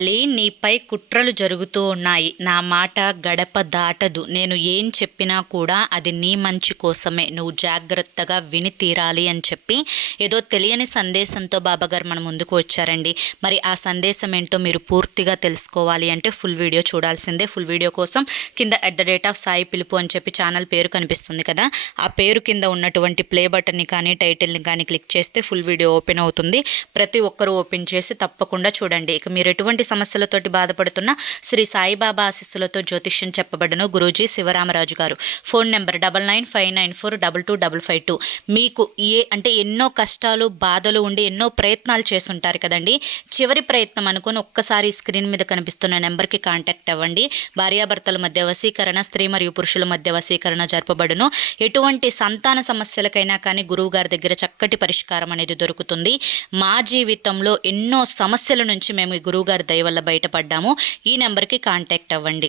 నీపై కుట్రలు జరుగుతూ ఉన్నాయి. నా మాట గడప దాటదు. నేను ఏం చెప్పినా కూడా అది నీ మంచి కోసమే. నువ్వు జాగ్రత్తగా విని తీరాలి అని చెప్పి ఏదో తెలియని సందేశంతో బాబాగారు మన ముందుకు వచ్చారండి. మరి ఆ సందేశం ఏంటో మీరు పూర్తిగా తెలుసుకోవాలి అంటే ఫుల్ వీడియో చూడాల్సిందే. ఫుల్ వీడియో కోసం కింద @సాయి పిలుపు అని చెప్పి ఛానల్ పేరు కనిపిస్తుంది కదా, ఆ పేరు కింద ఉన్నటువంటి ప్లే బటన్ని కానీ టైటిల్ని కానీ క్లిక్ చేస్తే ఫుల్ వీడియో ఓపెన్ అవుతుంది. ప్రతి ఒక్కరూ ఓపెన్ చేసి తప్పకుండా చూడండి. ఇక మీరు ఎటువంటి సమస్యలతోటి బాధపడుతున్న శ్రీ సాయిబాబా ఆశీస్సులతో జ్యోతిష్యం చెప్పబడును. గురూజీ శివరామరాజు గారు. Phone number 9959425552. మీకు ఎన్నో కష్టాలు బాధలు ఉండి ఎన్నో ప్రయత్నాలు చేస్తుంటారు కదండి. చివరి ప్రయత్నం అనుకుని ఒక్కసారి స్క్రీన్ మీద కనిపిస్తున్న నెంబర్కి కాంటాక్ట్ అవ్వండి. భార్యాభర్తల మధ్య వశీకరణ, స్త్రీ మరియు పురుషుల మధ్య వశీకరణ జరపబడును. ఎటువంటి సంతాన సమస్యలకైనా కానీ గురువు గారి దగ్గర చక్కటి పరిష్కారం అనేది దొరుకుతుంది. మా జీవితంలో ఎన్నో సమస్యల నుంచి మేము ఈ గురువు గారి దయ వల్ల బయటపడ్డాము. ఈ నెంబర్కి కాంటాక్ట్ అవ్వండి.